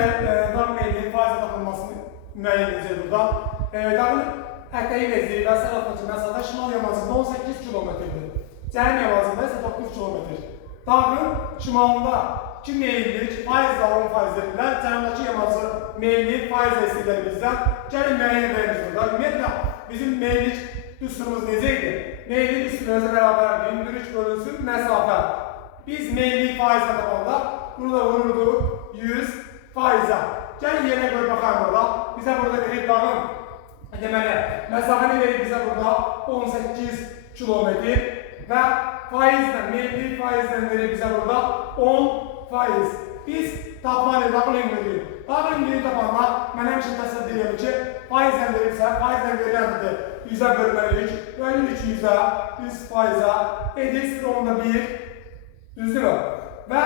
deməli, dağ meylinin faizə tapılmasını müəyyən edəcək burada. Dağın ətəyi veziri və sərafacı məsafə şimal yamacında 18 kilometrdir. Cənub yamacında isə 9 kilometr. Dağın şimalında 2 meyillik faizlə 10% edirlər. Cənubdakı yamacı meyillik faiz istəyirlər bizdən. Gəlin müəyyən edəyimiz burada. Ümumiyyətlə, bizim meyillik düsturumuz necə idi? Meyillik düsturumuza bərabərdir. Hündürlük bölünsün məsafə. Biz meyillik faizlə tapanda burada vururduq 100%. Gəlin yerine göre baxayım burada. Bizə burada verir dağın. Deməli, məsafəni verir bizə burada 18 kilometr və faizlə, meyillik faizlə verir bizə burada 10%. Biz tapmalıyıq dağın hündürlüyü. Dağın hündürlüyü tapanda mən həmişə təsəvvür edirəm ki, faizlə verirsə, faizlə veriləndir 100-ə bölməliyik. Bölürük 100-ə, 100%-ə, edir 0.1, düzdür mü? Və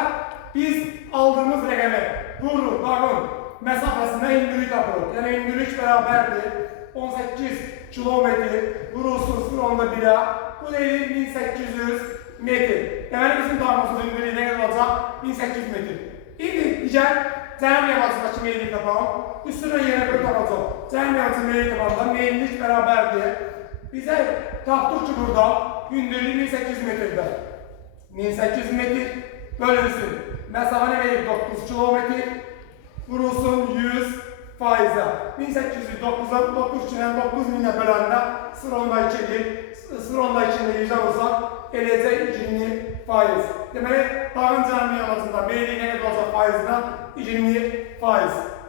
biz aldığımız rəqəmi vururuq dağın məsafəsində hündürlük tapırıq. Yəni hündürlük bərabərdir 18 kilometr vurulsun 0.1-ə. Bu deyil 1800 metr. Deməli bizim dağımızın hündürlüyü nə qədər olacaq? 1800 metr. İndi digər cənub yamacındakı meyillik tapalım. Üstünə yerə görə tapacaq. Cənub yamacı meyillik tapanda meyillik bərabərdir. Bizə tapdıq ki burada hündürlüyü 1800 metrdir. 1800 metr bölünsün. Məsafəni verir 9 kilometr. Vurulsun 100%'ə. 1809'dan 9.000'ə böləndə 0.2'dir. 0.2'də 100'ə olsaq eləcək 20%. Deməli, dağın cənub yamacında meyillik nə qədər olacaq faizdən 20%.